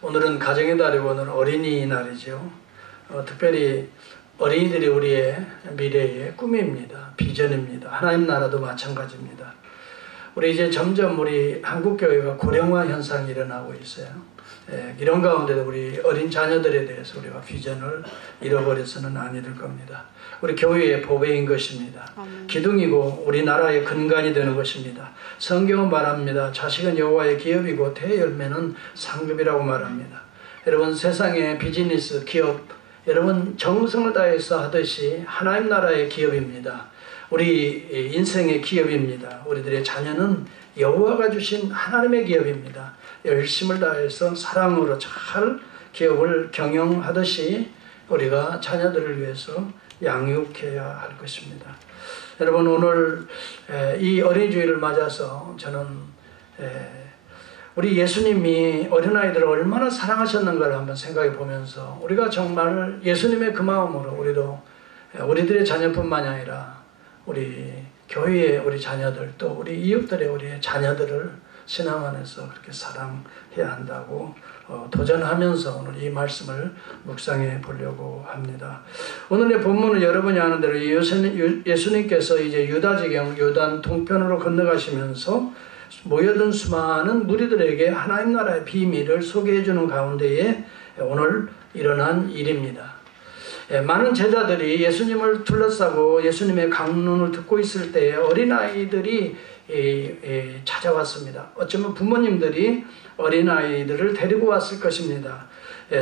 오늘은 가정의 달이고 오늘 어린이날이죠. 특별히 어린이들이 우리의 미래의 꿈입니다. 비전입니다. 하나님 나라도 마찬가지입니다. 우리 이제 점점 우리 한국교회가 고령화 현상이 일어나고 있어요. 이런 가운데도 우리 어린 자녀들에 대해서 우리가 비전을 잃어버려서는 아니 될 겁니다. 우리 교회의 보배인 것입니다. 기둥이고 우리나라의 근간이 되는 것입니다. 성경은 말합니다. 자식은 여호와의 기업이고 대열매는 상급이라고 말합니다. 여러분 세상의 비즈니스 기업 여러분 정성을 다해서 하듯이 하나님 나라의 기업입니다. 우리 인생의 기업입니다. 우리들의 자녀는 여호와가 주신 하나님의 기업입니다. 열심을 다해서 사랑으로 잘 기업을 경영하듯이 우리가 자녀들을 위해서 양육해야 할 것입니다. 여러분 오늘 이 어린이주일을 맞아서 저는 우리 예수님이 어린아이들을 얼마나 사랑하셨는가를 한번 생각해 보면서 우리가 정말 예수님의 그 마음으로 우리도 우리들의 자녀뿐만 아니라 우리 교회의 우리 자녀들 또 우리 이웃들의 우리의 자녀들을 신앙 안에서 그렇게 사랑해야 한다고 도전하면서 오늘 이 말씀을 묵상해 보려고 합니다. 오늘의 본문은 여러분이 아는 대로 예수님께서 이제 유다지경 요단 동편으로 건너가시면서 모여든 수많은 무리들에게 하나님 나라의 비밀을 소개해 주는 가운데에 오늘 일어난 일입니다. 많은 제자들이 예수님을 둘러싸고 예수님의 강론을 듣고 있을 때 어린아이들이 찾아왔습니다. 어쩌면 부모님들이 어린아이들을 데리고 왔을 것입니다.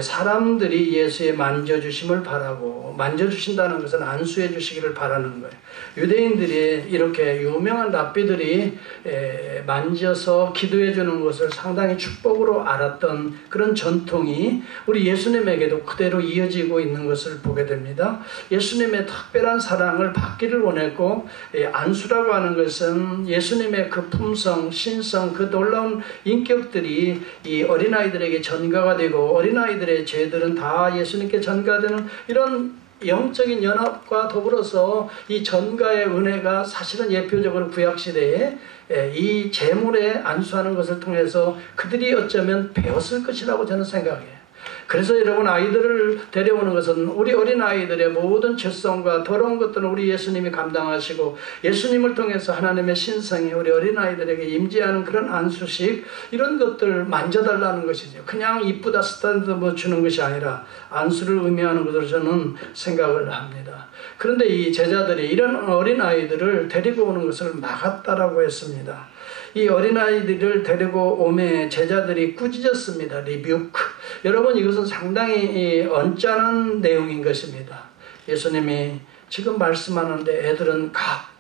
사람들이 예수의 만져주심을 바라고 만져주신다는 것은 안수해 주시기를 바라는 거예요. 유대인들이 이렇게 유명한 랍비들이 만져서 기도해 주는 것을 상당히 축복으로 알았던 그런 전통이 우리 예수님에게도 그대로 이어지고 있는 것을 보게 됩니다. 예수님의 특별한 사랑을 받기를 원했고 안수라고 하는 것은 예수님의 그 품성, 신성, 그 놀라운 인격들이 이 어린아이들에게 전가가 되고 어린아이들의 죄들은 다 예수님께 전가되는 이런 영적인 연합과 더불어서 이 전가의 은혜가 사실은 예표적으로 구약시대에 이 제물에 안수하는 것을 통해서 그들이 어쩌면 배웠을 것이라고 저는 생각해요. 그래서 여러분 아이들을 데려오는 것은 우리 어린아이들의 모든 죄성과 더러운 것들은 우리 예수님이 감당하시고 예수님을 통해서 하나님의 신성이 우리 어린아이들에게 임재하는 그런 안수식 이런 것들 만져달라는 것이죠. 그냥 이쁘다 스탠드 주는 것이 아니라 안수를 의미하는 것으로 저는 생각을 합니다. 그런데 이 제자들이 이런 어린아이들을 데리고 오는 것을 막았다라고 했습니다. 이 어린아이들을 데리고 오매 제자들이 꾸짖었습니다. 리뷰크. 여러분 이것은 상당히 언짢은 내용인 것입니다. 예수님이 지금 말씀하는데 애들은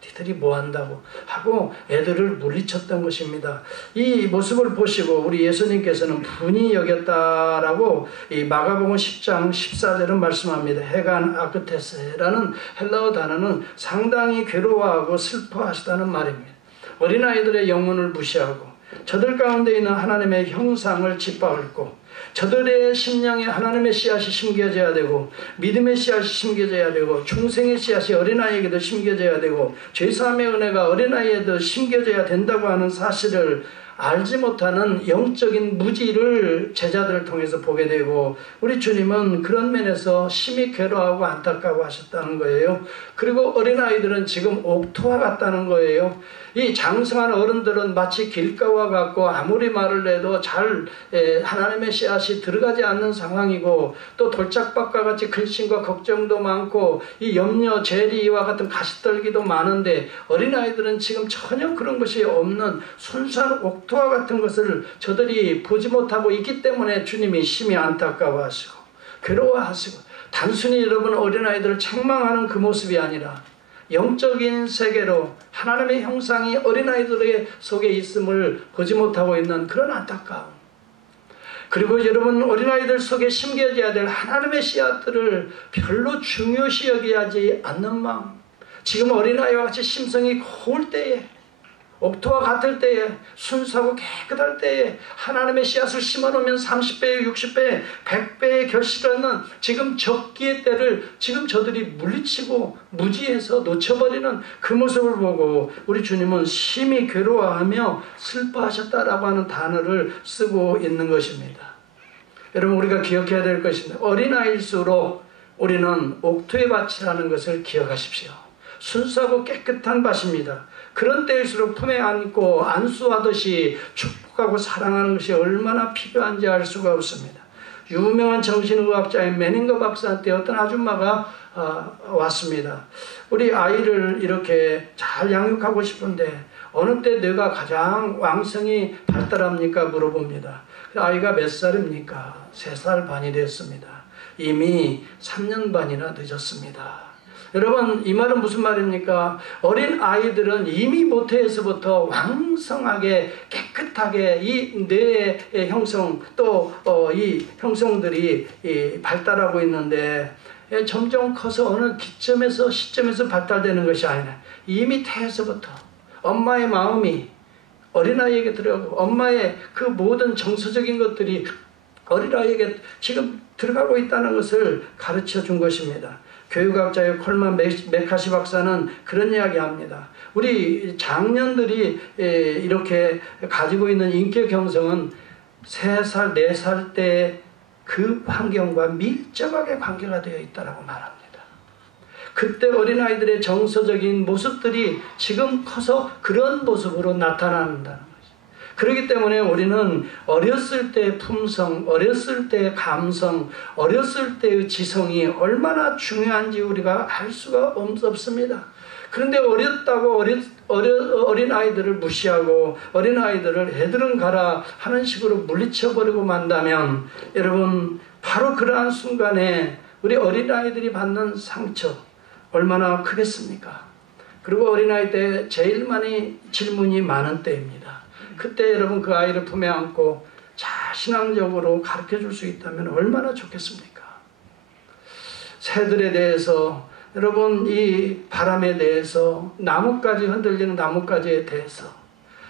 니들이 뭐한다고 하고 애들을 물리쳤던 것입니다. 이 모습을 보시고 우리 예수님께서는 분이 여겼다라고 이 마가복음 10장 14절은 말씀합니다. 헤간 아크테스라는 헬라어 단어는 상당히 괴로워하고 슬퍼하시다는 말입니다. 어린아이들의 영혼을 무시하고 저들 가운데 있는 하나님의 형상을 짓밟고 저들의 심령에 하나님의 씨앗이 심겨져야 되고 믿음의 씨앗이 심겨져야 되고 중생의 씨앗이 어린아이에게도 심겨져야 되고 죄사함의 은혜가 어린아이에도 심겨져야 된다고 하는 사실을 알지 못하는 영적인 무지를 제자들을 통해서 보게 되고 우리 주님은 그런 면에서 심히 괴로워하고 안타까워 하셨다는 거예요. 그리고 어린아이들은 지금 옥토와 같다는 거예요. 이 장성한 어른들은 마치 길가와 같고 아무리 말을 해도 잘 하나님의 씨앗이 들어가지 않는 상황이고 또 돌짝밭과 같이 근심과 걱정도 많고 이 염려, 재리와 같은 가시떨기도 많은데 어린아이들은 지금 전혀 그런 것이 없는 순수한 옥토와 같은 것을 저들이 보지 못하고 있기 때문에 주님이 심히 안타까워하시고 괴로워하시고 단순히 여러분 어린아이들을 책망하는 그 모습이 아니라 영적인 세계로 하나님의 형상이 어린아이들의 속에 있음을 보지 못하고 있는 그런 안타까움. 그리고 여러분 어린아이들 속에 심겨져야 될 하나님의 씨앗들을 별로 중요시 여기지 않는 마음. 지금 어린아이와 같이 심성이 고울 때에 옥토와 같을 때에 순수하고 깨끗할 때에 하나님의 씨앗을 심어놓으면 30배, 60배, 100배의 결실하는 지금 적기의 때를 지금 저들이 물리치고 무지해서 놓쳐버리는 그 모습을 보고 우리 주님은 심히 괴로워하며 슬퍼하셨다라고 하는 단어를 쓰고 있는 것입니다. 여러분 우리가 기억해야 될 것입니다. 어린아이일수록 우리는 옥토의 밭이라는 것을 기억하십시오. 순수하고 깨끗한 밭입니다. 그런 때일수록 품에 안고 안수하듯이 축복하고 사랑하는 것이 얼마나 필요한지 알 수가 없습니다. 유명한 정신의학자인 메닝거 박사한테 어떤 아줌마가 왔습니다. 우리 아이를 이렇게 잘 양육하고 싶은데 어느 때 뇌가 가장 왕성히 발달합니까? 물어봅니다. 아이가 몇 살입니까? 3살 반이 됐습니다. 이미 3년 반이나 늦었습니다. 여러분 이 말은 무슨 말입니까? 어린 아이들은 이미 모태에서부터 왕성하게 깨끗하게 이 뇌의 형성 또 이 형성들이 발달하고 있는데 점점 커서 어느 시점에서 발달되는 것이 아니라 이미 태에서부터 엄마의 마음이 어린아이에게 들어가고 엄마의 그 모든 정서적인 것들이 어린아이에게 지금 들어가고 있다는 것을 가르쳐 준 것입니다. 교육학자의 콜만 메카시 박사는 그런 이야기합니다. 우리 장년들이 이렇게 가지고 있는 인격 형성은 3살, 4살 때 그 환경과 밀접하게 관계가 되어 있다고 말합니다. 그때 어린아이들의 정서적인 모습들이 지금 커서 그런 모습으로 나타난다는 거죠. 그렇기 때문에 우리는 어렸을 때의 품성, 어렸을 때의 감성, 어렸을 때의 지성이 얼마나 중요한지 우리가 알 수가 없습니다. 그런데 어렸다고 어린아이들을 무시하고 어린아이들을 애들은 가라 하는 식으로 물리쳐버리고 만다면 여러분 바로 그러한 순간에 우리 어린아이들이 받는 상처 얼마나 크겠습니까? 그리고 어린아이 때 제일 많이 질문이 많은 때입니다. 그때 여러분 그 아이를 품에 안고 신앙적으로 가르쳐 줄 수 있다면 얼마나 좋겠습니까? 새들에 대해서 여러분 이 바람에 대해서 나뭇가지 흔들리는 나뭇가지에 대해서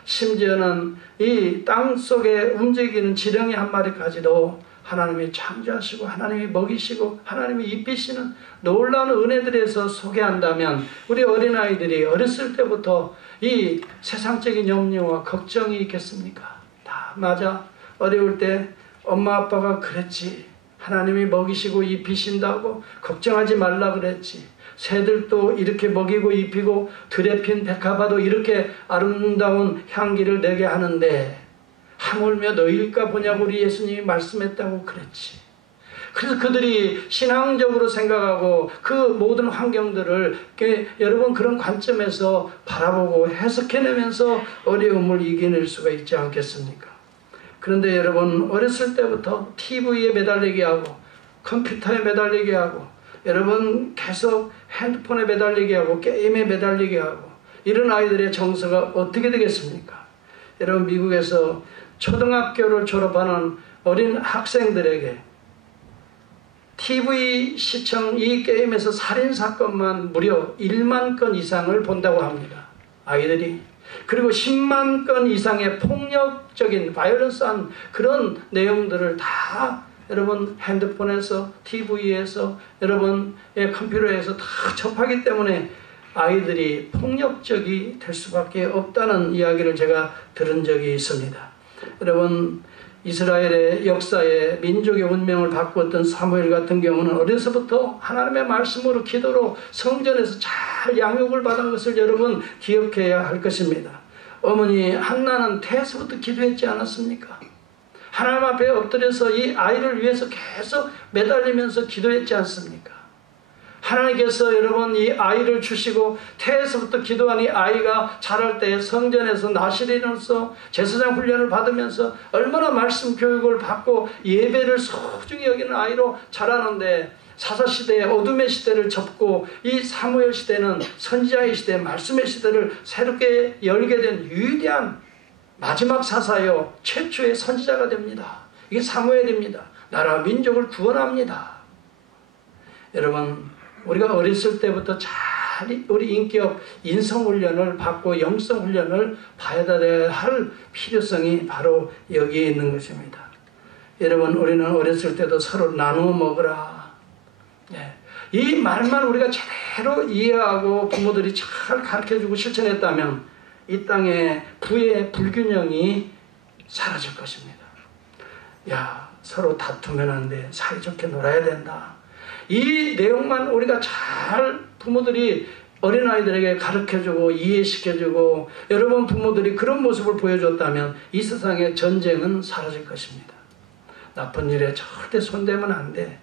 심지어는 이 땅속에 움직이는 지렁이 한 마리까지도 하나님이 창조하시고 하나님이 먹이시고 하나님이 입히시는 놀라운 은혜들에서 소개한다면 우리 어린아이들이 어렸을 때부터 이 세상적인 염려와 걱정이 있겠습니까? 다 맞아. 어려울 때 엄마 아빠가 그랬지. 하나님이 먹이시고 입히신다고 걱정하지 말라 그랬지. 새들도 이렇게 먹이고 입히고 들에 핀 백합화도 이렇게 아름다운 향기를 내게 하는데 하물며 너희일까 보냐고 우리 예수님이 말씀했다고 그랬지. 그래서 그들이 신앙적으로 생각하고 그 모든 환경들을 여러분 그런 관점에서 바라보고 해석해내면서 어려움을 이겨낼 수가 있지 않겠습니까? 그런데 여러분 어렸을 때부터 TV에 매달리게 하고 컴퓨터에 매달리게 하고 여러분 계속 핸드폰에 매달리게 하고 게임에 매달리게 하고 이런 아이들의 정서가 어떻게 되겠습니까? 여러분 미국에서 초등학교를 졸업하는 어린 학생들에게 TV 시청 이 게임에서 살인사건만 무려 1만 건 이상을 본다고 합니다. 아이들이. 그리고 10만 건 이상의 폭력적인 바이올런스한 그런 내용들을 다 여러분 핸드폰에서 TV에서 여러분의 컴퓨터에서 다 접하기 때문에 아이들이 폭력적이 될 수밖에 없다는 이야기를 제가 들은 적이 있습니다. 여러분 이스라엘의 역사에 민족의 운명을 바꾸었던 사무엘 같은 경우는 어려서부터 하나님의 말씀으로 기도로 성전에서 잘 양육을 받은 것을 여러분 기억해야 할 것입니다. 어머니 한나는 태에서부터 기도했지 않았습니까? 하나님 앞에 엎드려서 이 아이를 위해서 계속 매달리면서 기도했지 않습니까? 하나님께서 여러분 이 아이를 주시고 태에서부터 기도한 이 아이가 자랄 때 성전에서 나시린으로서 제사장 훈련을 받으면서 얼마나 말씀 교육을 받고 예배를 소중히 여기는 아이로 자라는데 사사시대의 어둠의 시대를 접고 이 사무엘 시대는 선지자의 시대, 말씀의 시대를 새롭게 열게 된 위대한 마지막 사사요 최초의 선지자가 됩니다. 이게 사무엘입니다. 나라 민족을 구원합니다. 여러분 우리가 어렸을 때부터 잘 우리 인격 인성훈련을 받고 영성훈련을 받아야 할 필요성이 바로 여기에 있는 것입니다. 여러분 우리는 어렸을 때도 서로 나누어 먹으라. 네. 이 말만 우리가 제대로 이해하고 부모들이 잘 가르쳐주고 실천했다면 이 땅에 부의 불균형이 사라질 것입니다. 야, 서로 다투면 안 돼. 사이좋게 놀아야 된다. 이 내용만 우리가 잘 부모들이 어린아이들에게 가르쳐주고 이해시켜주고 여러분 부모들이 그런 모습을 보여줬다면 이 세상의 전쟁은 사라질 것입니다. 나쁜 일에 절대 손대면 안 돼.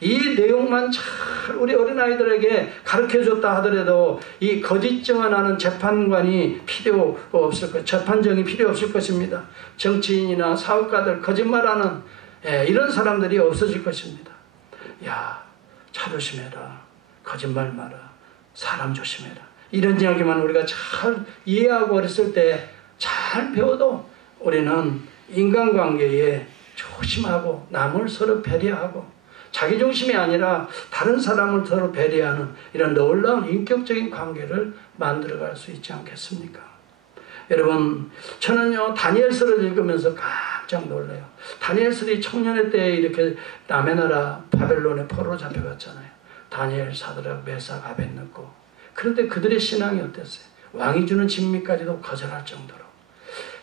이 내용만 잘 우리 어린아이들에게 가르쳐줬다 하더라도 이 거짓 증언하는 재판관이 필요 없을 것, 재판정이 필요 없을 것입니다. 정치인이나 사업가들 거짓말하는 이런 사람들이 없어질 것입니다. 야, 자조심해라. 거짓말 마라. 사람 조심해라. 이런 이야기만 우리가 잘 이해하고 어렸을 때 잘 배워도 우리는 인간관계에 조심하고 남을 서로 배려하고 자기중심이 아니라 다른 사람을 서로 배려하는 이런 놀라운 인격적인 관계를 만들어갈 수 있지 않겠습니까? 여러분, 저는요 다니엘서를 읽으면서 깜짝 놀라요. 다니엘서이 청년의 때에 이렇게 남의 나라 바벨론에 포로로 잡혀갔잖아요. 다니엘, 사드락, 메삭, 아벳느고. 그런데 그들의 신앙이 어땠어요? 왕이 주는 진미까지도 거절할 정도로.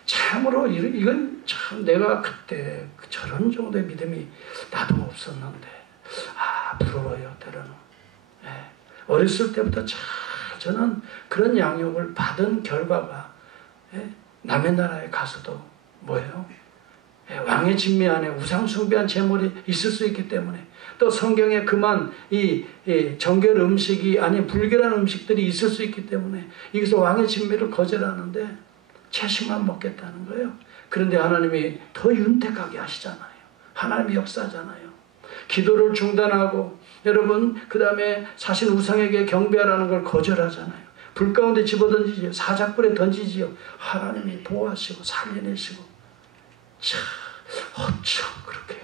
참으로 이건 참 내가 그때 저런 정도의 믿음이 나도 없었는데 부러워요. 때로는. 어렸을 때부터 참 저는 그런 양육을 받은 결과가 남의 나라에 가서도 뭐예요? 왕의 진미 안에 우상 숭배한 제물이 있을 수 있기 때문에 또 성경에 그만 이 정결 음식이 아닌 불결한 음식들이 있을 수 있기 때문에 여기서 왕의 진미를 거절하는데 채식만 먹겠다는 거예요. 그런데 하나님이 더 윤택하게 하시잖아요. 하나님이 역사하잖아요. 기도를 중단하고 여러분 그 다음에 사실 우상에게 경배하라는 걸 거절하잖아요. 불 가운데 집어던지지요. 사자굴에 던지지요. 하나님이 보호하시고 살려내시고 참 어쩜 그렇게.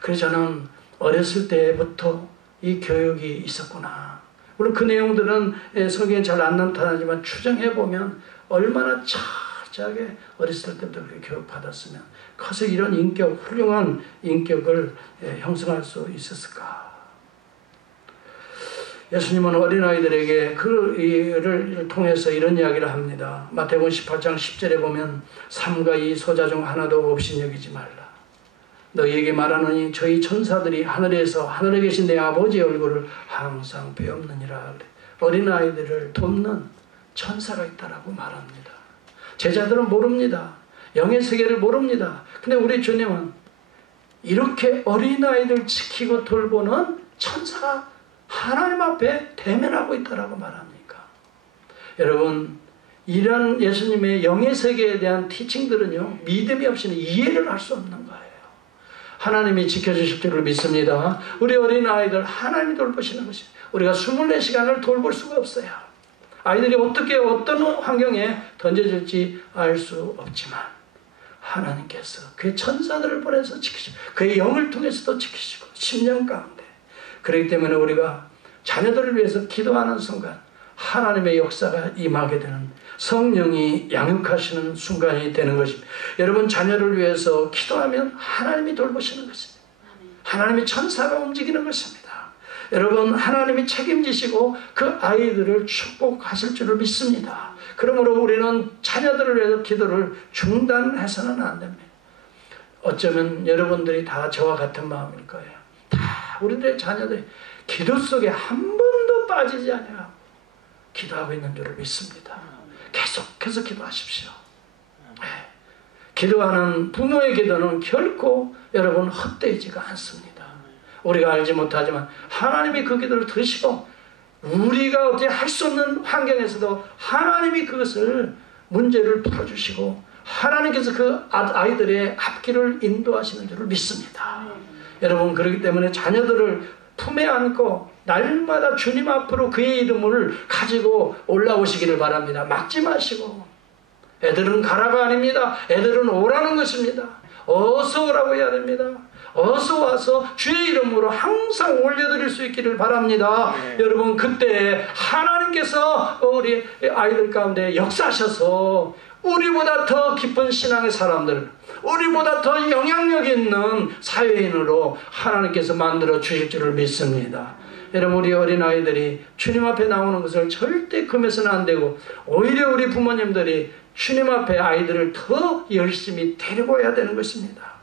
그래서 저는 어렸을 때부터 이 교육이 있었구나. 물론 그 내용들은 성경에 잘 안 나타나지만 추정해보면 얼마나 철저하게 어렸을 때부터 그렇게 교육받았으면 커서 이런 인격, 훌륭한 인격을 형성할 수 있었을까. 예수님은 어린아이들에게 그 일을 통해서 이런 이야기를 합니다. 마태복음 18장 10절에 보면 삼가 이 소자 중 하나도 없이 여기지 말라. 너희에게 말하노니 저희 천사들이 하늘에 계신 내 아버지의 얼굴을 항상 배옵느니라. 어린아이들을 돕는 천사가 있다라고 말합니다. 제자들은 모릅니다. 영의 세계를 모릅니다. 근데 우리 주님은 이렇게 어린아이들 지키고 돌보는 천사가 하나님 앞에 대면하고 있다라고 말합니까? 여러분, 이런 예수님의 영의 세계에 대한 티칭들은요, 믿음이 없이는 이해를 할 수 없는 거예요. 하나님이 지켜주실 줄을 믿습니다. 우리 어린아이들 하나님이 돌보시는 것이 우리가 24시간을 돌볼 수가 없어요. 아이들이 어떻게 어떤 환경에 던져질지 알 수 없지만 하나님께서 그의 천사들을 보내서 지키시고 그의 영을 통해서도 지키시고 10년 가운데 그렇기 때문에 우리가 자녀들을 위해서 기도하는 순간 하나님의 역사가 임하게 되는 성령이 양육하시는 순간이 되는 것입니다. 여러분 자녀를 위해서 기도하면 하나님이 돌보시는 것입니다. 하나님의 천사가 움직이는 것입니다. 여러분 하나님이 책임지시고 그 아이들을 축복하실 줄을 믿습니다. 그러므로 우리는 자녀들을 위해서 기도를 중단해서는 안 됩니다. 어쩌면 여러분들이 다 저와 같은 마음일 거예요. 다 우리들의 자녀들이 기도 속에 한 번도 빠지지 않아요. 기도하고 있는 줄을 믿습니다. 계속해서 기도하십시오. 기도하는 부모의 기도는 결코 여러분 헛되지가 않습니다. 우리가 알지 못하지만 하나님이 그 기도를 들으시고 우리가 어떻게 할 수 없는 환경에서도 하나님이 그것을 문제를 풀어주시고 하나님께서 그 아이들의 앞길을 인도하시는 줄을 믿습니다. 여러분 그렇기 때문에 자녀들을 품에 안고 날마다 주님 앞으로 그의 이름을 가지고 올라오시기를 바랍니다. 막지 마시고. 애들은 가라가 아닙니다. 애들은 오라는 것입니다. 어서 오라고 해야 됩니다. 어서 와서 주의 이름으로 항상 올려드릴 수 있기를 바랍니다. 여러분 그때 하나님께서 우리 아이들 가운데 역사하셔서 우리보다 더 깊은 신앙의 사람들, 우리보다 더 영향력 있는 사회인으로 하나님께서 만들어 주실 줄을 믿습니다. 여러분 우리 어린아이들이 주님 앞에 나오는 것을 절대 금해서는 안 되고 오히려 우리 부모님들이 주님 앞에 아이들을 더 열심히 데리고 와야 되는 것입니다.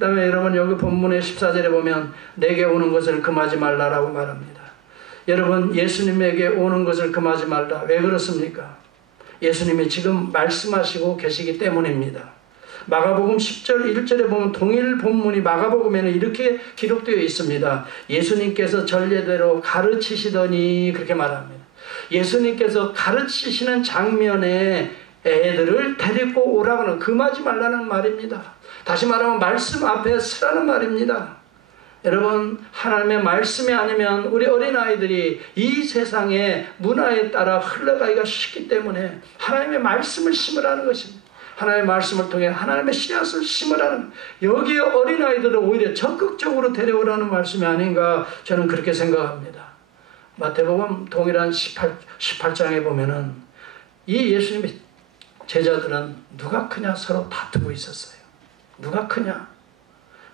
다음에 여러분 여기 본문의 14절에 보면 내게 오는 것을 금하지 말라라고 말합니다. 여러분 예수님에게 오는 것을 금하지 말라. 왜 그렇습니까? 예수님이 지금 말씀하시고 계시기 때문입니다. 마가복음 10절 1절에 보면 동일 본문이 마가복음에는 이렇게 기록되어 있습니다. 예수님께서 전례대로 가르치시더니 그렇게 말합니다. 예수님께서 가르치시는 장면에 애들을 데리고 오라고는 금하지 말라는 말입니다. 다시 말하면 말씀 앞에 서라는 말입니다. 여러분 하나님의 말씀이 아니면 우리 어린아이들이 이 세상의 문화에 따라 흘러가기가 쉽기 때문에 하나님의 말씀을 심으라는 것입니다. 하나님의 말씀을 통해 하나님의 씨앗을 심으라는, 여기에 어린아이들을 오히려 적극적으로 데려오라는 말씀이 아닌가 저는 그렇게 생각합니다. 마태복음 동일한 18장에 보면은 이 예수님의 제자들은 누가 크냐 서로 다투고 있었어요. 누가 크냐?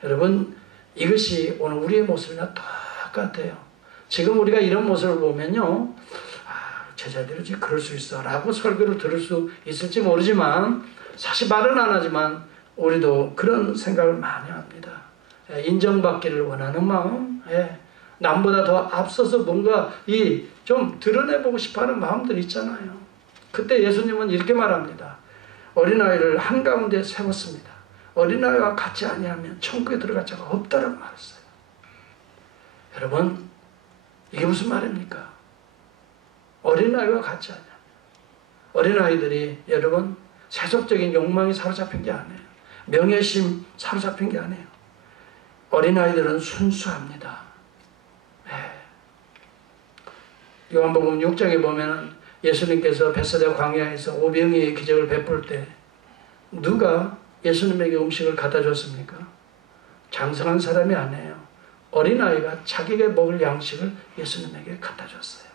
여러분 이것이 오늘 우리의 모습이나 똑같아요. 지금 우리가 이런 모습을 보면요, 제자들이 그럴 수 있어 라고 설교를 들을 수 있을지 모르지만 사실 말은 안 하지만 우리도 그런 생각을 많이 합니다. 인정받기를 원하는 마음, 남보다 더 앞서서 뭔가 좀 드러내보고 싶어하는 마음들 있잖아요. 그때 예수님은 이렇게 말합니다. 어린아이를 한가운데 세웠습니다. 어린아이와 같이 아니하면 천국에 들어갈 자가 없다라고 말했어요. 여러분 이게 무슨 말입니까? 어린아이와 같이 아니하면, 어린아이들이 여러분 세속적인 욕망이 사로잡힌 게 아니에요. 명예심 사로잡힌 게 아니에요. 어린아이들은 순수합니다. 요한복음 6장에 보면 예수님께서 베세다 광야에서 오병이의 기적을 베풀 때 누가 예수님에게 음식을 갖다 줬습니까? 장성한 사람이 아니에요. 어린아이가 자기가 먹을 양식을 예수님에게 갖다 줬어요.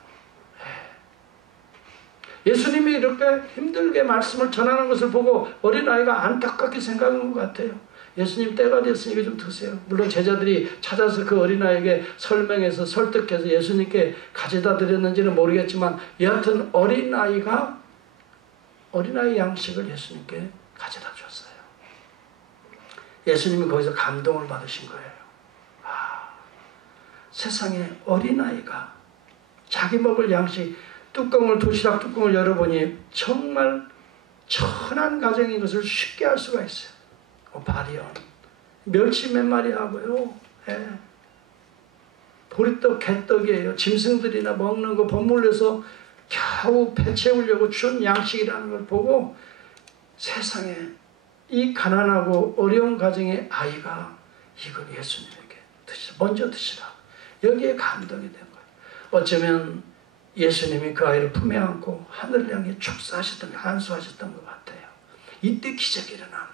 예수님이 이렇게 힘들게 말씀을 전하는 것을 보고 어린아이가 안타깝게 생각한 것 같아요. 예수님 때가 됐으니까 좀 드세요. 물론 제자들이 찾아서 그 어린아이에게 설명해서 설득해서 예수님께 가져다 드렸는지는 모르겠지만 여하튼 어린아이 양식을 예수님께 가져다 줬어요. 예수님이 거기서 감동을 받으신 거예요. 세상에 어린아이가 자기 먹을 양식 도시락 뚜껑을 열어보니 정말 천한 가정인 것을 쉽게 알 수가 있어요. 바리온, 멸치 몇 마리 하고요. 보리떡, 개떡이에요. 짐승들이나 먹는 거 버물려서 겨우 배 채우려고 준 양식이라는 걸 보고 세상에 이 가난하고 어려운 가정의 아이가 이걸 예수님에게 먼저 드시라. 여기에 감동이 된 거예요. 어쩌면 예수님이 그 아이를 품에 안고 하늘을 향해 축사하셨던, 안수하셨던 것 같아요. 이때 기적이 일어납니다.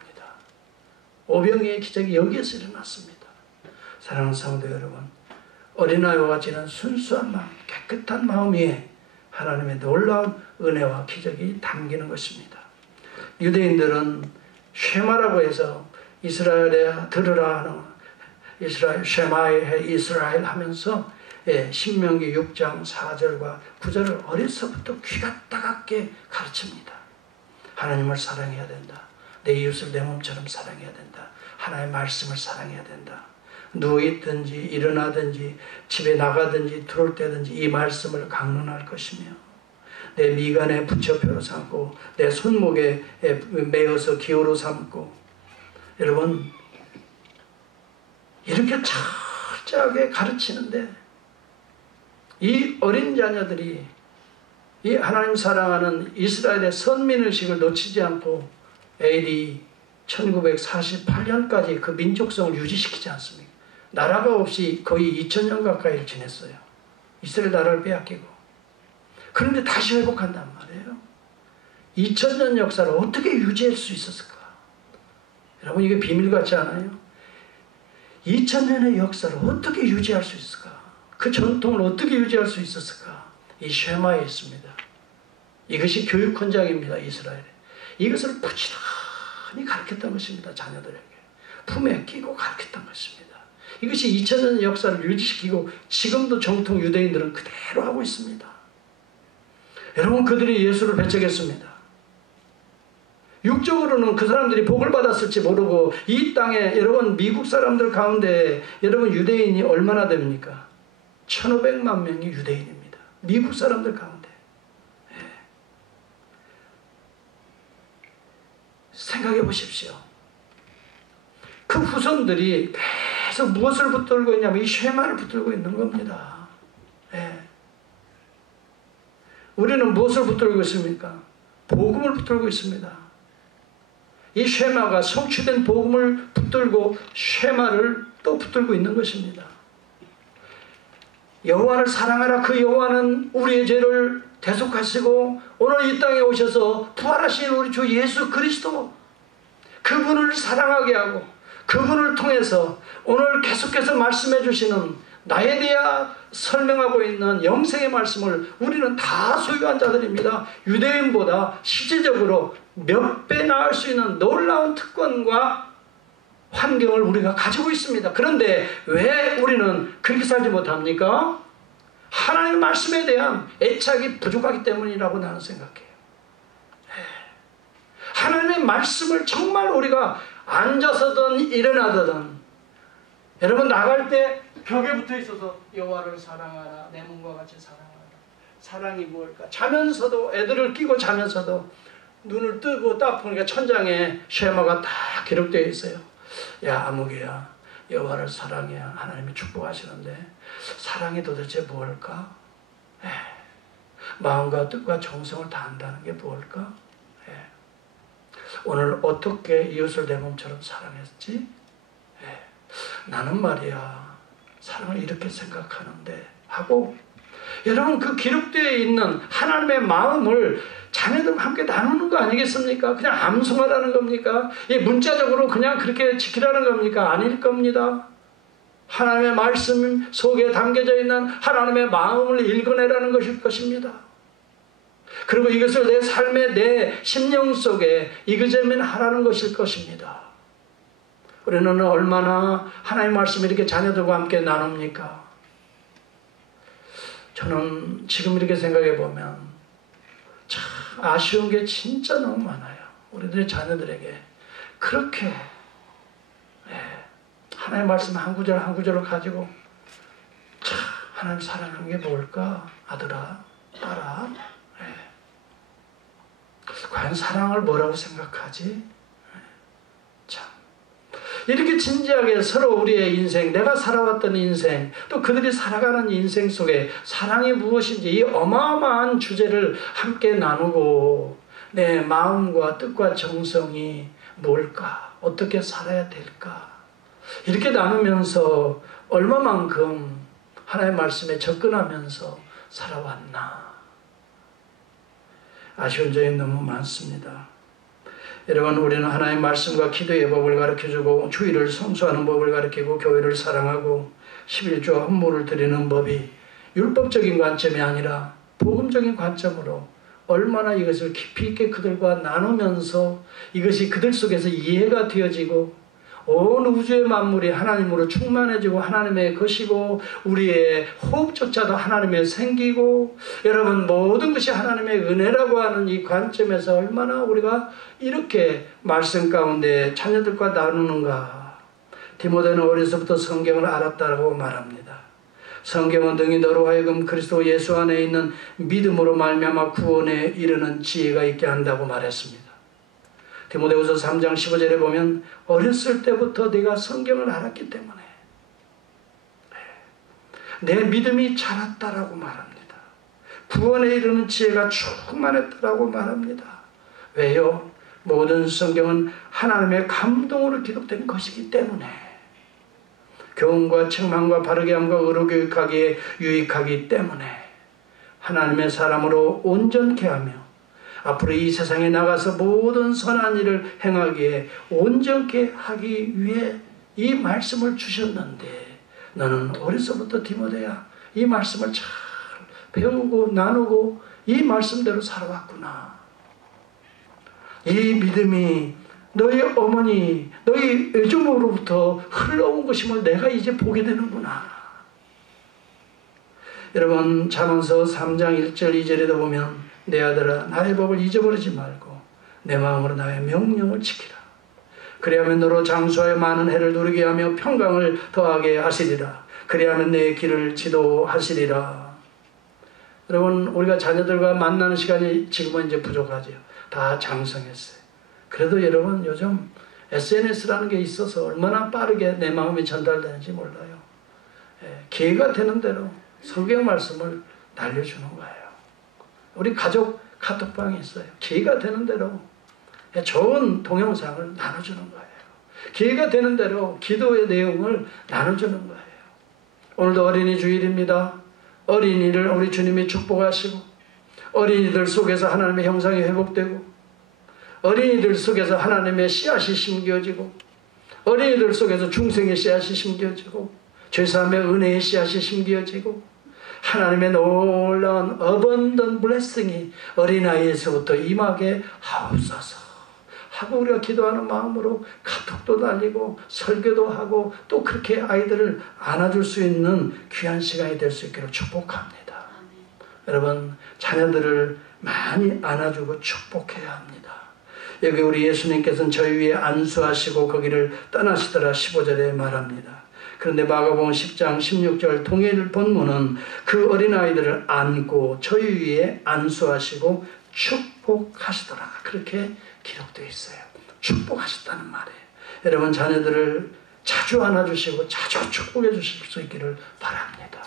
오병이의 기적이 여기에서 일어났습니다. 사랑하는 성도 여러분, 어린아이와 같이는 순수한 마음, 깨끗한 마음 위에 하나님의 놀라운 은혜와 기적이 담기는 것입니다. 유대인들은 쉐마라고 해서 이스라엘에 들으라 하는, 이스라엘 쉐마에 이스라엘 하면서 신명기 6장 4절과 9절을 어려서부터 귀가 따갑게 가르칩니다. 하나님을 사랑해야 된다. 내 이웃을 내 몸처럼 사랑해야 된다. 하나님의 말씀을 사랑해야 된다. 누워있든지 일어나든지 집에 나가든지 들어올 때든지 이 말씀을 강론할 것이며 내 미간에 부처표로 삼고 내 손목에 매어서 기호로 삼고, 여러분 이렇게 철저하게 가르치는데 이 어린 자녀들이 이 하나님 사랑하는 이스라엘의 선민의식을 놓치지 않고 AD 1948년까지 그 민족성을 유지시키지 않습니까? 나라가 없이 거의 2000년 가까이 지냈어요. 이스라엘 나라를 빼앗기고. 그런데 다시 회복한단 말이에요. 2000년 역사를 어떻게 유지할 수 있었을까? 여러분 이게 비밀 같지 않아요? 2000년의 역사를 어떻게 유지할 수 있을까? 그 전통을 어떻게 유지할 수 있었을까? 이 쉐마에 있습니다. 이것이 교육 헌장입니다. 이스라엘에. 이것을 부지런히 가르쳤던 것입니다. 자녀들에게. 품에 끼고 가르쳤던 것입니다. 이것이 2000년 역사를 유지시키고 지금도 정통 유대인들은 그대로 하고 있습니다. 여러분 그들이 예수를 배척했습니다. 육적으로는 그 사람들이 복을 받았을지 모르고 이 땅에 여러분 미국 사람들 가운데 여러분 유대인이 얼마나 됩니까? 1500만 명이 유대인입니다. 미국 사람들 가운데. 생각해 보십시오. 그 후손들이 계속 무엇을 붙들고 있냐면 이 쉐마를 붙들고 있는 겁니다. 우리는 무엇을 붙들고 있습니까? 복음을 붙들고 있습니다. 이 쉐마가 성취된 복음을 붙들고 쉐마를 또 붙들고 있는 것입니다. 여호와를 사랑하라. 그 여호와는 우리의 죄를 대속하시고 오늘 이 땅에 오셔서 부활하신 우리 주 예수 그리스도 그분을 사랑하게 하고 그분을 통해서 오늘 계속해서 말씀해 주시는 나에 대하 설명하고 있는 영생의 말씀을 우리는 다 소유한 자들입니다. 유대인보다 실질적으로 몇 배 나을 수 있는 놀라운 특권과 환경을 우리가 가지고 있습니다. 그런데 왜 우리는 그렇게 살지 못합니까? 하나님의 말씀에 대한 애착이 부족하기 때문이라고 나는 생각해요. 하나님의 말씀을 정말 우리가 앉아서든 일어나든 여러분 나갈 때 벽에 붙어 있어서 여호와를 사랑하라. 내 몸과 같이 사랑하라. 사랑이 무엇일까? 자면서도 애들을 끼고 자면서도 눈을 뜨고 딱 보니까 천장에 쉐마가 다 기록되어 있어요. 야 아무개야 여호와를 사랑해야 하나님이 축복하시는데 사랑이 도대체 무엇일까? 마음과 뜻과 정성을 다한다는 게 무엇일까? 오늘 어떻게 이웃을 내 몸처럼 사랑했지? 나는 말이야 사랑을 이렇게 생각하는데 하고 여러분 그 기록되어 있는 하나님의 마음을 자녀들과 함께 나누는 거 아니겠습니까? 그냥 암송하라는 겁니까? 문자적으로 그냥 그렇게 지키라는 겁니까? 아닐 겁니다. 하나님의 말씀 속에 담겨져 있는 하나님의 마음을 읽어내라는 것일 것입니다. 그리고 이것을 내 삶의 내 심령 속에 이그저면 하라는 것일 것입니다. 우리는 얼마나 하나님의 말씀을 이렇게 자녀들과 함께 나눕니까? 저는 지금 이렇게 생각해 보면 참 아쉬운 게 진짜 너무 많아요. 우리들의 자녀들에게 그렇게 하나님의 말씀 한 구절 한 구절을 가지고 참 하나님 사랑하는 게 뭘까? 아들아, 딸아, 과연 사랑을 뭐라고 생각하지? 참 이렇게 진지하게 서로 우리의 인생, 내가 살아왔던 인생, 또 그들이 살아가는 인생 속에 사랑이 무엇인지 이 어마어마한 주제를 함께 나누고 내 마음과 뜻과 정성이 뭘까? 어떻게 살아야 될까? 이렇게 나누면서 얼마만큼 하나님의 말씀에 접근하면서 살아왔나? 아쉬운 점이 너무 많습니다. 여러분 우리는 하나님의 말씀과 기도의 법을 가르쳐주고 주일을 성수하는 법을 가르치고 교회를 사랑하고 11조와 헌물을 드리는 법이 율법적인 관점이 아니라 복음적인 관점으로 얼마나 이것을 깊이 있게 그들과 나누면서 이것이 그들 속에서 이해가 되어지고 온 우주의 만물이 하나님으로 충만해지고 하나님의 것이고 우리의 호흡조차도 하나님의 생기고 여러분 모든 것이 하나님의 은혜라고 하는 이 관점에서 얼마나 우리가 이렇게 말씀 가운데 자녀들과 나누는가. 디모데는 어려서부터 성경을 알았다고 말합니다. 성경은 등이 너로 하여금 그리스도 예수 안에 있는 믿음으로 말미암아 구원에 이르는 지혜가 있게 한다고 말했습니다. 디모데후서 3장 15절에 보면 어렸을 때부터 네가 성경을 알았기 때문에 내 믿음이 자랐다라고 말합니다. 구원에 이르는 지혜가 충만했다라고 말합니다. 왜요? 모든 성경은 하나님의 감동으로 기록된 것이기 때문에 교훈과 책망과 바르게 함과 의로 교육하기에 유익하기 때문에 하나님의 사람으로 온전케 하며 앞으로 이 세상에 나가서 모든 선한 일을 행하기에 온전케 하기 위해 이 말씀을 주셨는데 너는 어려서부터 디모데야 이 말씀을 잘 배우고 나누고 이 말씀대로 살아왔구나. 이 믿음이 너희 어머니 너희 애조모로부터 흘러온 것임을 내가 이제 보게 되는구나. 여러분 잠언서 3장 1절 2절에도 보면 내 아들아 나의 법을 잊어버리지 말고 내 마음으로 나의 명령을 지키라. 그리하면 너로 장수하여 많은 해를 누리게 하며 평강을 더하게 하시리라. 그리하면 내 길을 지도하시리라. 여러분, 우리가 자녀들과 만나는 시간이 지금은 이제 부족하죠. 다 장성했어요. 그래도 여러분, 요즘 SNS라는 게 있어서 얼마나 빠르게 내 마음이 전달되는지 몰라요. 기회가 되는 대로 성경 말씀을 날려주는 거예요. 우리 가족 카톡방이 있어요. 기회가 되는 대로 좋은 동영상을 나눠주는 거예요. 기회가 되는 대로 기도의 내용을 나눠주는 거예요. 오늘도 어린이 주일입니다. 어린이를 우리 주님이 축복하시고, 어린이들 속에서 하나님의 형상이 회복되고, 어린이들 속에서 하나님의 씨앗이 심겨지고, 어린이들 속에서 중생의 씨앗이 심겨지고, 죄사함의 은혜의 씨앗이 심겨지고, 하나님의 놀라운 abundant blessing이 어린아이에서부터 임하게 하옵소서 하고 우리가 기도하는 마음으로 카톡도 달리고 설교도 하고 또 그렇게 아이들을 안아줄 수 있는 귀한 시간이 될 수 있기를 축복합니다. 여러분, 자녀들을 많이 안아주고 축복해야 합니다. 여기 우리 예수님께서는 저희 위에 안수하시고 거기를 떠나시더라 15절에 말합니다. 그런데 마가복음 10장 16절 동일 본문은 그 어린아이들을 안고 저희 위에 안수하시고 축복하시더라 그렇게 기록되어 있어요. 축복하셨다는 말이에요. 여러분, 자녀들을 자주 안아주시고 자주 축복해 주실 수 있기를 바랍니다.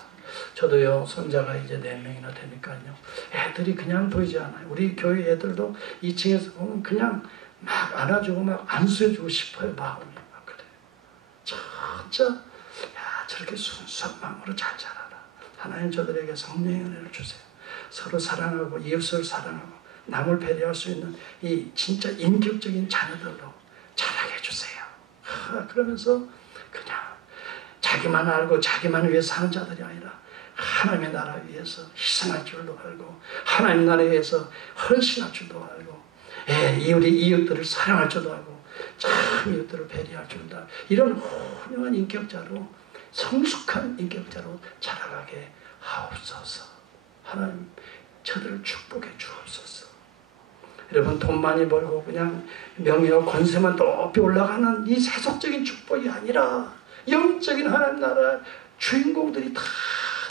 저도요, 손자가 이제 4명이나 되니까요, 애들이 그냥 보이지 않아요. 우리 교회 애들도 2층에서 보면 그냥 막 안아주고 막 안수해주고 싶어요. 마음이 막 그래요. 진짜 저렇게 순수한 마음으로 잘 자라라. 하나님 저들에게 성령의 은혜를 주세요. 서로 사랑하고 이웃을 사랑하고 남을 배려할 수 있는 이 진짜 인격적인 자녀들로 자라게 해주세요. 그러면서 그냥 자기만 알고 자기만 위해서 사는 자들이 아니라 하나님의 나라 위해서 희생할 줄도 알고 하나님 나라 위해서 헌신할 줄도 알고 우리 이웃들을 사랑할 줄도 알고 참 이웃들을 배려할 줄도 알고 이런 훌륭한 인격자로 성숙한 인격자로 자라가게 하옵소서. 하나님 저들을 축복해 주옵소서. 여러분, 돈 많이 벌고 그냥 명예와 권세만 높이 올라가는 이 세속적인 축복이 아니라 영적인 하나님 나라 주인공들이 다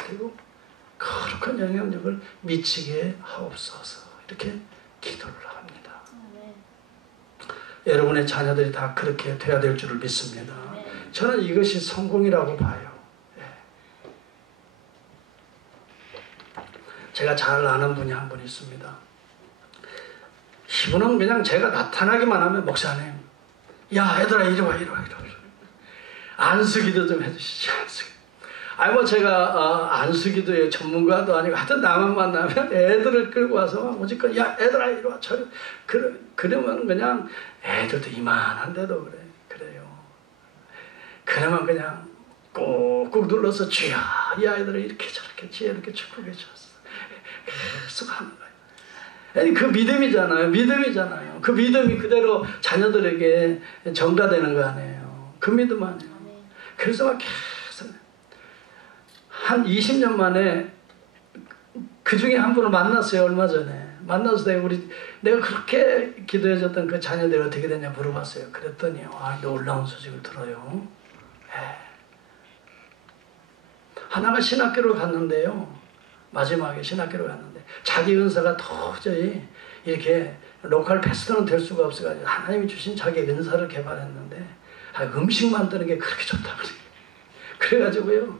되고 거룩한 영향력을 미치게 하옵소서. 이렇게 기도를 합니다. 여러분의 자녀들이 다 그렇게 돼야 될 줄을 믿습니다. 저는 이것이 성공이라고 봐요. 제가 잘 아는 분이 한 분 있습니다. 이분은 그냥 제가 나타나기만 하면 목사님, 야 얘들아 이리 와. 안수기도 좀 해주시지. 뭐 제가 안수기도의 전문가도 아니고 하여튼 나만 만나면 애들을 끌고 와서 오직건 야 애들아 이리 와. 그러면 그냥 애들도 이만한데도 그래요. 그러면 그냥 꾹꾹 눌러서 주여 이 아이들을 이렇게 저렇게 이렇게 축복해 주었어. 계속 하는 거예요. 그 믿음이잖아요. 그 믿음이 그대로 자녀들에게 전가되는 거 아니에요. 그 믿음 아니에요. 그래서 막 계속 한 20년 만에 그 중에 한 분을 만났어요. 얼마 전에 만나서 내가 그렇게 기도해줬던 그 자녀들이 어떻게 되냐 물어봤어요. 그랬더니 놀라운 소식을 들어요. 하나가 신학교를 갔는데요. 마지막에 신학교를 갔는데 자기 은사가 도저히 이렇게 로컬 패스터는 될 수가 없어가지고 하나님이 주신 자기 은사를 개발했는데 음식 만드는 게 그렇게 좋다 그래가지고요.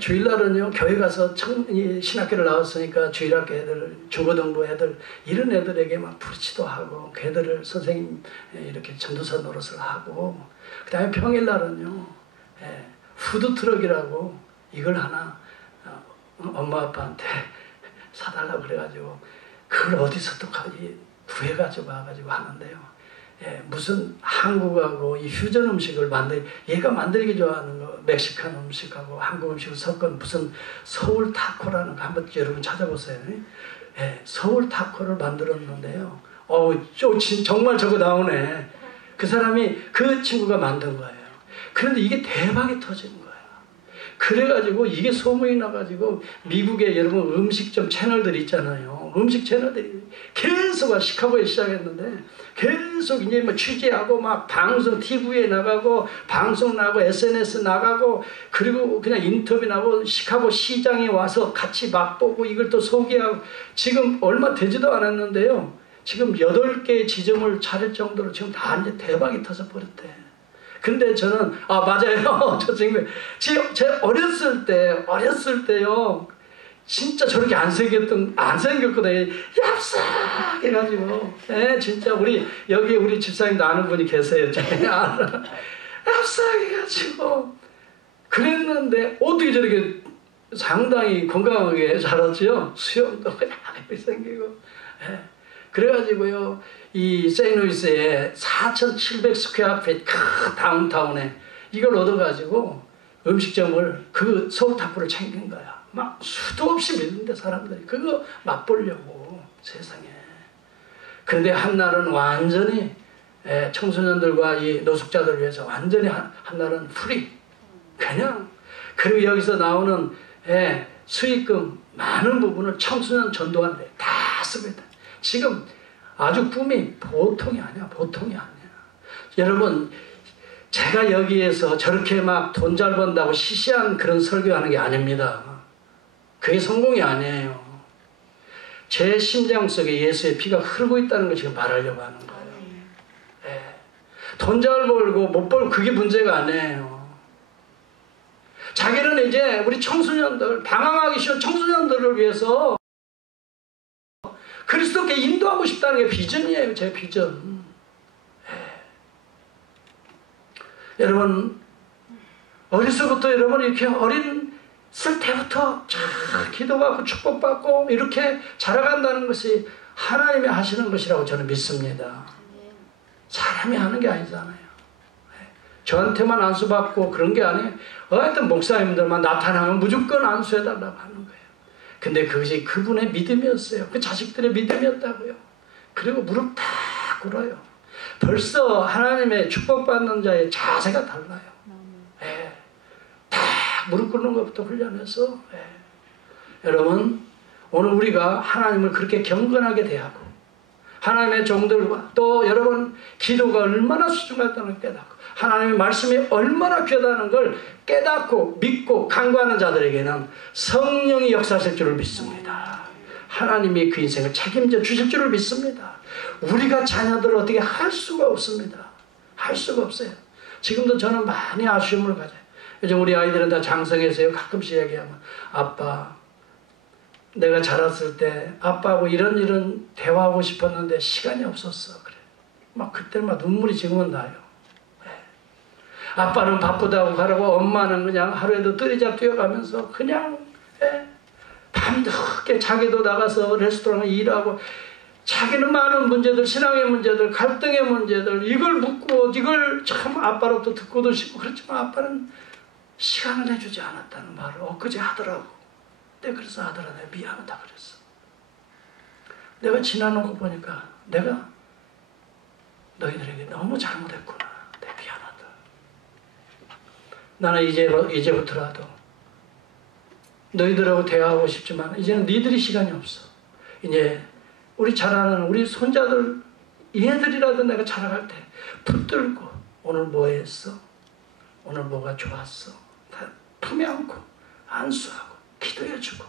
주일날은요 교회 가서 신학교를 나왔으니까 주일학교 애들, 중고등부 애들 이런 애들에게 막 부르치도 하고 걔들을 선생님 이렇게 전도사 노릇을 하고 그 다음에 평일날은요 푸드트럭이라고 이걸 하나 엄마 아빠한테 사달라고 그래가지고 그걸 어디서 또 구해가지고 와가지고 하는데요. 무슨 한국하고 이 퓨전 음식을 얘가 만들기 좋아하는 거 멕시칸 음식하고 한국 음식을 섞은 무슨 서울 타코라는 거 한번 여러분 찾아보세요. 서울 타코를 만들었는데요. 정말 저거 나오네. 그 사람이 그 친구가 만든 거예요. 그런데 이게 대박이 터지는 거예요. 그래가지고 이게 소문이 나가지고 미국에 여러분 음식점 채널들 있잖아요. 음식 채널들이 계속 시카고에 시작했는데 계속 이제 뭐 취재하고 막 방송 TV에 나가고 방송 나가고 SNS 나가고 그리고 그냥 인터뷰 나고 시카고 시장에 와서 같이 맛보고 이걸 또 소개하고 지금 얼마 되지도 않았는데요. 지금 8개의 지점을 차릴 정도로 지금 다 이제 대박이 터져 버렸대. 근데 저는 맞아요. 저 친구 제 어렸을 때요. 진짜 저렇게 안 생겼거든요. 얍싹 해가지고 진짜 여기 우리 집사님도 아는 분이 계세요. 얍싹 해가지고 그랬는데 어떻게 저렇게 상당히 건강하게 자랐죠. 수염도 이렇게 생기고 그래가지고요. 이 세인루이스에 4,700 스퀘어 피트 큰 다운타운에 이걸 얻어가지고 음식점을 그 서울타프를 챙긴 거야. 막 수도 없이 믿는데 사람들이 그거 맛보려고 세상에. 그런데 한날은 완전히 청소년들과 이 노숙자들을 위해서 완전히 한날은 프리. 그냥 그리고 여기서 나오는 수익금 많은 부분을 청소년 전도하는데 다 씁니다. 지금 아주 꿈이 보통이 아니야. 여러분 제가 여기에서 저렇게 막 돈 잘 번다고 시시한 그런 설교하는 게 아닙니다. 그게 성공이 아니에요. 제 심장 속에 예수의 피가 흐르고 있다는 걸 지금 말하려고 하는 거예요. 돈 잘 벌고 못 벌고 그게 문제가 아니에요. 자기는 이제 우리 청소년들, 방황하기 쉬운 청소년들을 위해서 그리스도께 인도하고 싶다는 게 비전이에요. 제 비전. 여러분 어려서부터 여러분 이렇게 어렸을 때부터 기도받고 축복받고 이렇게 자라간다는 것이 하나님이 하시는 것이라고 저는 믿습니다. 사람이 하는 게 아니잖아요. 저한테만 안수받고 그런 게 아니에요. 하여튼 목사님들만 나타나면 무조건 안수해달라고 하는 거예요. 근데 그것이 그분의 믿음이었어요. 그 자식들의 믿음이었다고요. 그리고 무릎 다 꿇어요. 벌써 하나님의 축복받는 자의 자세가 달라요. 다 무릎 꿇는 것부터 훈련해서 여러분 오늘 우리가 하나님을 그렇게 경건하게 대하고 하나님의 종들과 또 여러분 기도가 얼마나 소중하다는 걸 깨닫고 하나님의 말씀이 얼마나 귀하다는 걸 깨닫고 믿고 간구하는 자들에게는 성령이 역사하실 줄을 믿습니다. 하나님이 그 인생을 책임져 주실 줄을 믿습니다. 우리가 자녀들을 어떻게 할 수가 없습니다. 할 수가 없어요. 지금도 저는 많이 아쉬움을 가져요. 요즘 우리 아이들은 다 장성해서요. 가끔씩 얘기하면 아빠 내가 자랐을 때 아빠하고 이런 대화하고 싶었는데 시간이 없었어. 그래. 막 그때 막 눈물이 지금은 나요. 아빠는 바쁘다고 가라고 엄마는 그냥 하루에도 뜨리잡 뛰어가면서 그냥 밤늦게 자기도 나가서 레스토랑에 일하고 자기는 많은 문제들 신앙의 문제들 갈등의 문제들 이걸 묻고 이걸 참 아빠로부터 듣고도 싶고 그렇지만 아빠는 시간을 내주지 않았다는 말을 엊그제 하더라고. 내가 그래서 아들아 내가 미안하다 그랬어. 내가 지나는 거 보니까 내가 너희들에게 너무 잘못했구나. 내가 미안하다. 나는 이제부터라도 너희들하고 대화하고 싶지만 이제는 니들이 시간이 없어. 이제 우리 자라는 우리 손자들 얘들이라도 내가 자라갈 때 붙들고 오늘 뭐 했어? 오늘 뭐가 좋았어? 다 품에 안고 안수하고 기도해주고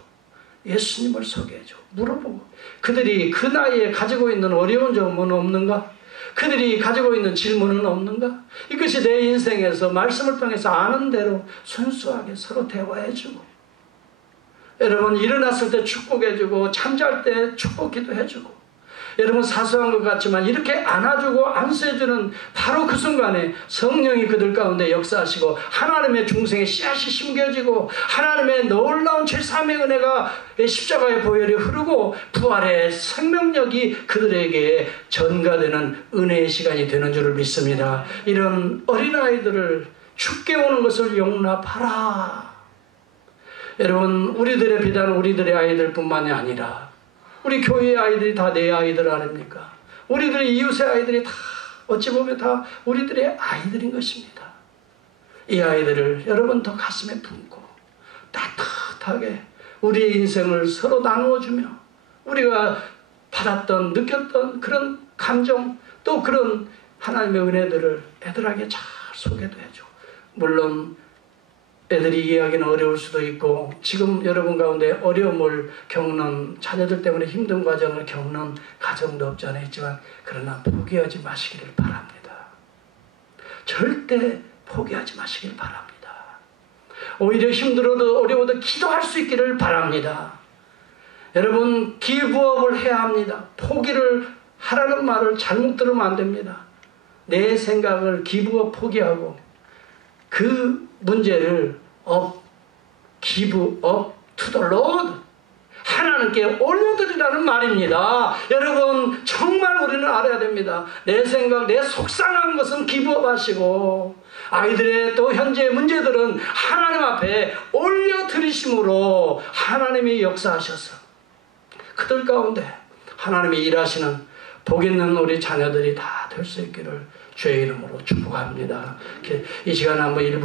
예수님을 소개해주고 물어보고 그들이 그 나이에 가지고 있는 어려운 점은 없는가? 그들이 가지고 있는 질문은 없는가? 이것이 내 인생에서 말씀을 통해서 아는 대로 순수하게 서로 대화해주고 여러분 일어났을 때 축복해주고 잠잘 때 축복 기도해주고 여러분 사소한 것 같지만 이렇게 안아주고 안수해주는 바로 그 순간에 성령이 그들 가운데 역사하시고 하나님의 중생의 씨앗이 심겨지고 하나님의 놀라운 제3의 은혜가 십자가의 보혈이 흐르고 부활의 생명력이 그들에게 전가되는 은혜의 시간이 되는 줄을 믿습니다. 이런 어린아이들을 죽게 오는 것을 용납하라. 여러분 우리들의 비단 우리들의 아이들뿐만이 아니라 우리 교회의 아이들이 다 내 아이들 아닙니까? 우리들의 이웃의 아이들이 다 어찌 보면 다 우리들의 아이들인 것입니다. 이 아이들을 여러분 더 가슴에 품고 따뜻하게 우리의 인생을 서로 나누어주며 우리가 받았던 느꼈던 그런 감정 또 그런 하나님의 은혜들을 애들에게 잘 소개도 해주고 물론 애들이 이해하기는 어려울 수도 있고 지금 여러분 가운데 어려움을 겪는 자녀들 때문에 힘든 과정을 겪는 가정도 없지 않아 있지만 그러나 포기하지 마시기를 바랍니다. 절대 포기하지 마시길 바랍니다. 오히려 힘들어도 어려워도 기도할 수 있기를 바랍니다. 여러분 기부업을 해야 합니다. 포기를 하라는 말을 잘못 들으면 안 됩니다. 내 생각을 기부업 포기하고 그 문제를 give up to the Lord 하나님께 올려드리라는 말입니다. 여러분 정말 우리는 알아야 됩니다. 내 생각, 내 속상한 것은 기부업 하시고 아이들의 또 현재의 문제들은 하나님 앞에 올려드리심으로 하나님이 역사하셔서 그들 가운데 하나님이 일하시는 복 있는 우리 자녀들이 다 될 수 있기를 주의 이름으로 축복합니다. 이 시간에 한번 1분